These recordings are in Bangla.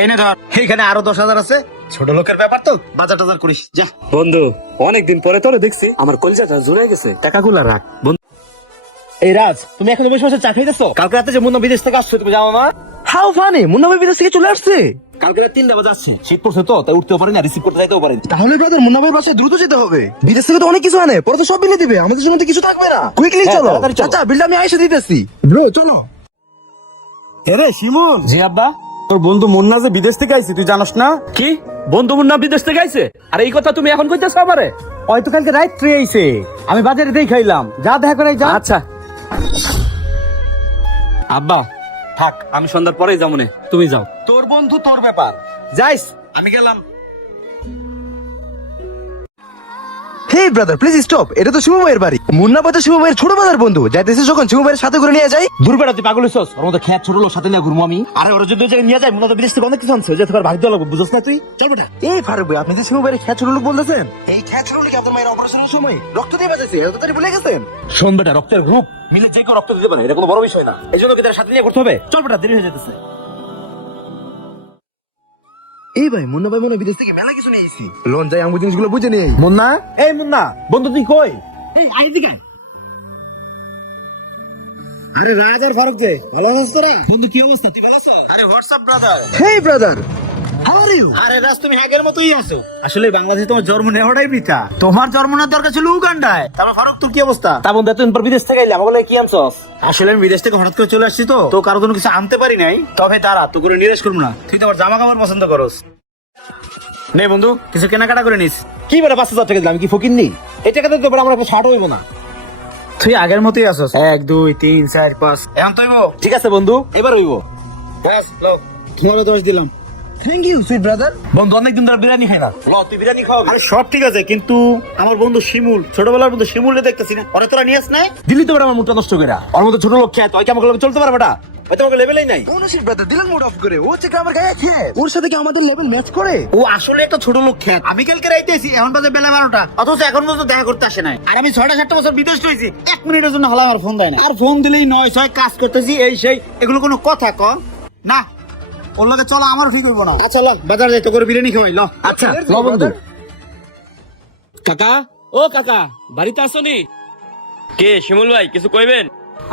এনে ধর, এইখানে আরো 10,000 আছে। ছোট লোকের ব্যাপার তো, বাজার টাজার করিস যা। বন্ধু অনেকদিন পরে তোরে দেখছি, আমার কলজাটা জুড়ে গেছে। টাকাগুলা রাখ বন্ধু। এই রাজ, তুমি এখন বসে বসে চা খাইতেছো? কালকে রাতে যে মুন্না বিদেশ থেকে আসছে, তুমি জানো না? হাউ ফানি, মুন্না ভাই বিদেশ থেকে চলে আসছে। কালকে রাত 3টা বাজে আসছে, শীত পড়ছে তো, তাই উঠতেও পারি না, রিসিভ করতে যাইতেও পারি না। তাহলে ব্রাদার মুন্না ভাইয়ের বাসায় দ্রুত যেতে হবে। বিদেশ থেকে তো অনেক কিছু আনে, পরে তো সব বিলে দিবে, আমাদের জন্য তো কিছু থাকবে না। কুইকলি হ্যাঁ, চলো। তাড়াতাড়ি চলো। আচ্ছা, বিলটা আমি আইসা দিতেছি। ব্রো চলো। রে শিমুল, জি আব্বা। তোর বন্ধু মুন্না যে বিদেশ থেকে আইছে তুই জানোস না? কি বন্ধু মুন্না বিদেশ থেকে আইছে? আর এই কথা তুমি এখন কইতেছ আমারে? হয়তো কালকে রাত্রে আইছে, আমি বাজারে দিয়ে খাইলাম। যা দেখা করে যা। আচ্ছা আব্বা থাক, আমি সন্ধ্যার পরেই যাবো নে, তুমি যাও। তোর বন্ধু তোর ব্যাপার, যাইস, আমি গেলাম। হে ব্রাদার প্লিজ স্টপ, এটা তো শিবু ভাইয়ের বাড়ি। মুন্না ভাই তো শিবু ভাইয়ের ছোট বাজার বন্ধু, যাইতেছে যখন শিবু ভাইয়ের সাথে করে নিয়ে যাই। দুর্বেটা তুই পাগল হইছস? ওর মধ্যে খেয়ার ছোট লোক সাথে নিয়ে ঘুরবো আমি? আরে ওরা যদি ওই জায়গায় নিয়ে যায়, মুন্না তো বিদেশ থেকে অনেক কিছু আনছে, ওই যে তোর ভাগ্য লাগবে, বুঝছ না তুই? চল বেটা। এই ফারুক ভাই, আপনি যে শিবু ভাইয়ের খেয়া ছোট লোক বলতেছেন, এই খেয়া ছোট লোক আপনার মায়ের অপারেশনের সময় রক্ত দিয়ে বাঁচাইছে, এত তাড়াতাড়ি ভুলে গেছেন? শোন বেটা, রক্তের গ্রুপ মিলে যে কেউ রক্ত দিতে পারে, এটা কোনো বড় বিষয় না। এই জন্য কি তার সাথে নিয়ে করতে হবে? চল বেটা, দেরি হয়ে যেতেছে। এই ভাই, মুন্না ভাই মনে হয় বিদেশ থেকে মেলা কিছু নিয়ে এসেছি। লোন যাই আমি জিনিসগুলো বুঝে নিয়ে আই। মুন্না, এই মুন্না, বন্ধু তুই কই? এই আই দিকে আয়। আরে রাজ আর ফারুক যে, ভালো আছিস তোরা? বন্ধু কি অবস্থা, তুই ভালো আছিস? আরে WhatsApp brother. Hey brother, how are you? আরে রাজ, তুমি আগের মতোই আছো। আসলে বাংলাদেশে তোমার জন্ম নেওয়াটাই বৃথা। তোমার জন্ম নেওয়ার দরকার ছিল উগান্ডায়। তারপর ফারুক, তোর কি অবস্থা? তা বন্ধু, এতদিন পর বিদেশ থেকে এলাম, আমাকে কি আনছস? আসলে আমি বিদেশ থেকে হঠাৎ করে চলে আসছি তো কারোর জন্য কিছু আনতে পারি নাই। তবে তারা তো করে নিরাশ করবো না, তুই তো আমার জামা কাপড় পছন্দ করস। নে বন্ধু, কিছু কেনাকাটা করে নিস। কি বেটা 5,000 টাকা দিলাম, কি ফকির নি? এই টাকাতে তো আমরা শার্ট হইব না। তুই আগের মতোই আছস। 1 2 3 4 5 এখন তো হইব। ঠিক আছে বন্ধু, এবার হইব। ব্যাস লো, তোমারও 10 দিলাম। Thank you sweet brother. বন্ধু অনেকদিন ধরে বিরিয়ানি খাই না, ল তুই বিরিয়ানি খাও। আরে সব ঠিক আছে, কিন্তু আমার বন্ধু শিমুল, ছোটবেলার বন্ধু শিমুলকে দেখতেছি না, ওরা তোরা নিয়েছ না? দিলি তো আমার মুখটা নষ্ট করে। ওর মতো ছোট লোক খেয়ে তুই কেমন চলতে পারবে না? ওই তোমাকে লেভেলই নাই। অনুশীল ব্রাদার দিলেন মুড অফ করে, ও চেক আমার গায়ে খেয়ে, ওর সাথে কি আমাদের লেভেল ম্যাচ করে? ও আসলে একটা ছোট লোক খেয়ে। আমি কালকে রাইতেছি, এখন বাজে বেলা 12টা, অথচ এখন পর্যন্ত দেখা করতে আসে নাই। আর আমি 6টা-7টা বছর বিদেশ রয়েছি, 1 মিনিটের জন্য হলো আমার ফোন দেয় না। আর ফোন দিলেই 9-6 কাজ করতেছি, এই সেই, এগুলো কোনো কথা ক না? ওর লগে চলো, আমারও ঠিক হইব না। আচ্ছা ল, বাজার যাই, তো করে বিরিয়ানি খাওয়াই ল। আচ্ছা ল বন্ধু। কাকা, ও কাকা, বাড়িতে আসনি? কে শিমুল ভাই, কিছু কইবেন?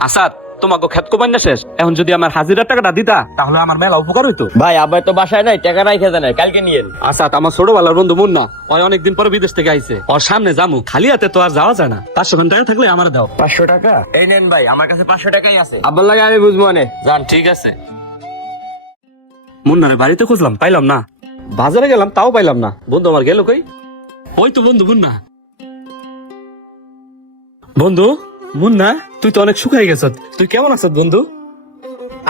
আসাদ, তোমাকে খেত কোপান না শেষ, এখন যদি আমার হাজিরার টাকাটা দিতা তাহলে আমার মেলা উপকার হইতো। ভাই আব্বাই তো বাসায় নাই, টাকা নাই, খেতে নাই, কালকে নিয়েন। আসাদ আমার ছোটবেলার বন্ধু মুন্না, ওই অনেকদিন পরে বিদেশ থেকে আইছে, ওর সামনে জামু, খালি হাতে তো আর যাওয়া যায় না। 500 টাকা থাকলে আমার দাও। 500 টাকা? এই নেন ভাই, আমার কাছে 500 টাকাই আছে। আব্বার লাগে আমি বুঝবো না, যান। ঠিক আছে। মুন্নারে বাড়িতে খুঁজলাম, পাইলাম না। বাজারে গেলাম, তাও পাইলাম না। বন্ধু আমার গেল কই? ওই তো বন্ধু মুন্না। বন্ধু মুন্না, তুই তো অনেক শুকাই গেছ, তুই কেমন আছিস বন্ধু?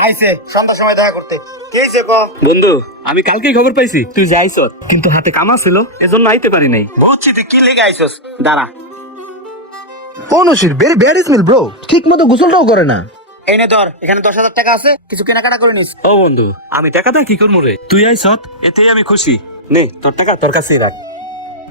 আইছে সন্ধ্যার সময় দেখা করতে। কি হইছে ক? বন্ধু আমি কালকেই খবর পাইছি তুই যাইছ, কিন্তু হাতে কামা ছিল, এজন্য আইতে পারি নাই। বুঝছি তুই কি লেগে আইছস, দাঁড়া। অনুশীল ভেরি ব্যাড স্মেল ব্রো, ঠিক মতো গোসলটাও করে না। এনে ধর, এখানে 10,000 টাকা আছে, কিছু কেনাকাটা করে নিস। ও বন্ধু, আমি টাকাটা কি করবো রে? তুই আইছ, এতেই আমি খুশি। নে তোর টাকা তোর কাছেই রাখ।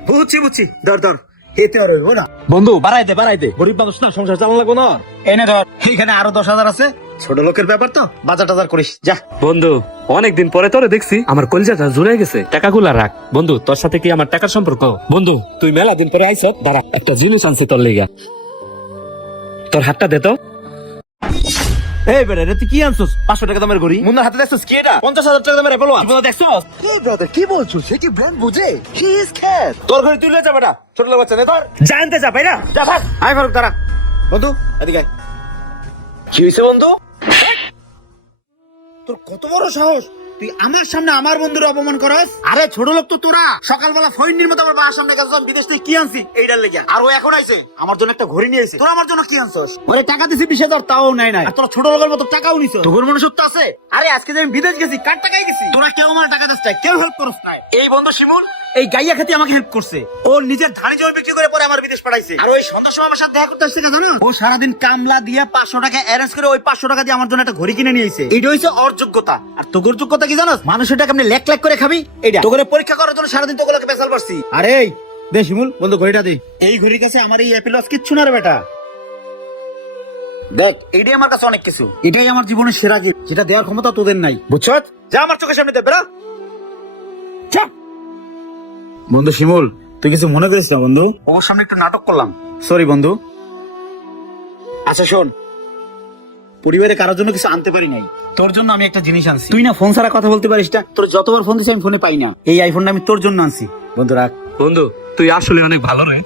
বুঝছি, ধর ধর, এতে আর হইব না। বন্ধু বাড়াইতে, গরিব মানুষ না, সংসার চালানো লাগবো না। এনে ধর, এইখানে আরো 10,000 আছে। ছোট লোকের ব্যাপার তো, বাজার টাজার করিস যা। বন্ধু অনেকদিন পরে তোরে দেখছি, আমার কলজাটা জুড়ে গেছে। টাকাগুলা রাখ বন্ধু, তোর সাথে কি আমার টাকার সম্পর্ক? বন্ধু তুই মেলা দিন পরে আইছ, দাঁড়া একটা জিনিস আনছি তোর লেগা। তোর হাতটা দে তো। এই বেটা, রে তুই কি আনছস? 500 টাকা দামের ঘড়ি। মুন্নার হাতে দেখছস কি এটা? 50,000 টাকা দামের অ্যাপল ওয়াচ। তুই দেখছস? হেই ব্রাদার, কি বলছো? সে কি ব্র্যান্ড বুঝে? He is cat. তোর ঘড়ি তুই লয়ে যা বেটা, ছোট লোক বাচ্চা নে ধর। জানতে যা ভাই না, যা ভাগ। আয় ফারুক দাঁড়া। বন্ধু এদিকে আয়। কি হইছে বন্ধু? তোর কত বড় সাহস, তুই আমার সামনে আমার বন্ধুর অপমান করস? আরে ছোট লোক তো তোরা, সকালবেলা ফইন্নির মতো আমার বাবার সামনে গেছস, বিদেশ থেকে কি আনছি এইটার লেগে। আর ও এখন আইছে আমার জন্য একটা ঘড়ি নিয়ে আইছে। তোরা আমার জন্য কি আনছস? ওরে টাকা দিছি 20,000, তাও নাই। আর তোরা ছোট লোকের মতো টাকাও নিছস। তোর মনুষ্যত্ব আছে? আরে আজকে যে আমি বিদেশ গেছি, কার টাকায় গেছি? তোরা কেউ আমার টাকা দিস নাই, কেউ হেল্প করস নাই। এই বন্ধু শিমুল, এই গাইয়া খাতি আমাকে হেল্প করছে। ও নিজের ধানি জমি বিক্রি করে পরে আমার বিদেশ পাঠাইছে। আর ওই সন্ধ্যার সময় আমার সাথে দেখা করতে আসছে, জানো? ও সারাদিন কামলা দিয়ে 500 টাকা অ্যারেঞ্জ করে ওই 500 টাকা দিয়ে আমার জন্য একটা ঘড়ি কিনে নিয়ে আইছে। এইটা হইছে ওর যোগ্যতা। আর তোর যোগ্যতা কি জানোস? মানুষের টাকা আপনি লেক লেক করে খাবি, এইটা তোকে পরীক্ষা করার জন্য সারাদিন তোগুলোকে বেসাল পারছি। আরে দে শিমুল, বন্ধু ঘড়িটা দে। এই ঘড়ির কাছে আমার এই অ্যাপেল ওয়াচ কিচ্ছু না রে বেটা। দেখ, এইটাই আমার কাছে অনেক কিছু। এটাই আমার জীবনের সেরা গিফট, যেটা দেওয়ার ক্ষমতা তোদের নাই, বুঝছস? যা আমার চোখের সামনে দে বেরা। চাপ। বন্ধু শিমুল, তুই কিছু মনে করিস না বন্ধু, ওর সামনে একটু নাটক করলাম, সরি বন্ধু। আচ্ছা শোন, পরিবারে কারোর জন্য কিছু আনতে পারি নাই, তোর জন্য আমি একটা জিনিস আনছি। তুই না ফোন ছাড়া কথা বলতে পারিস না, তোর যতবার ফোন দিছি আমি ফোনে পাই না, এই আইফোনটা আমি তোর জন্য আনছি বন্ধু, রাখ। বন্ধু তুই আসলে অনেক ভালো রে।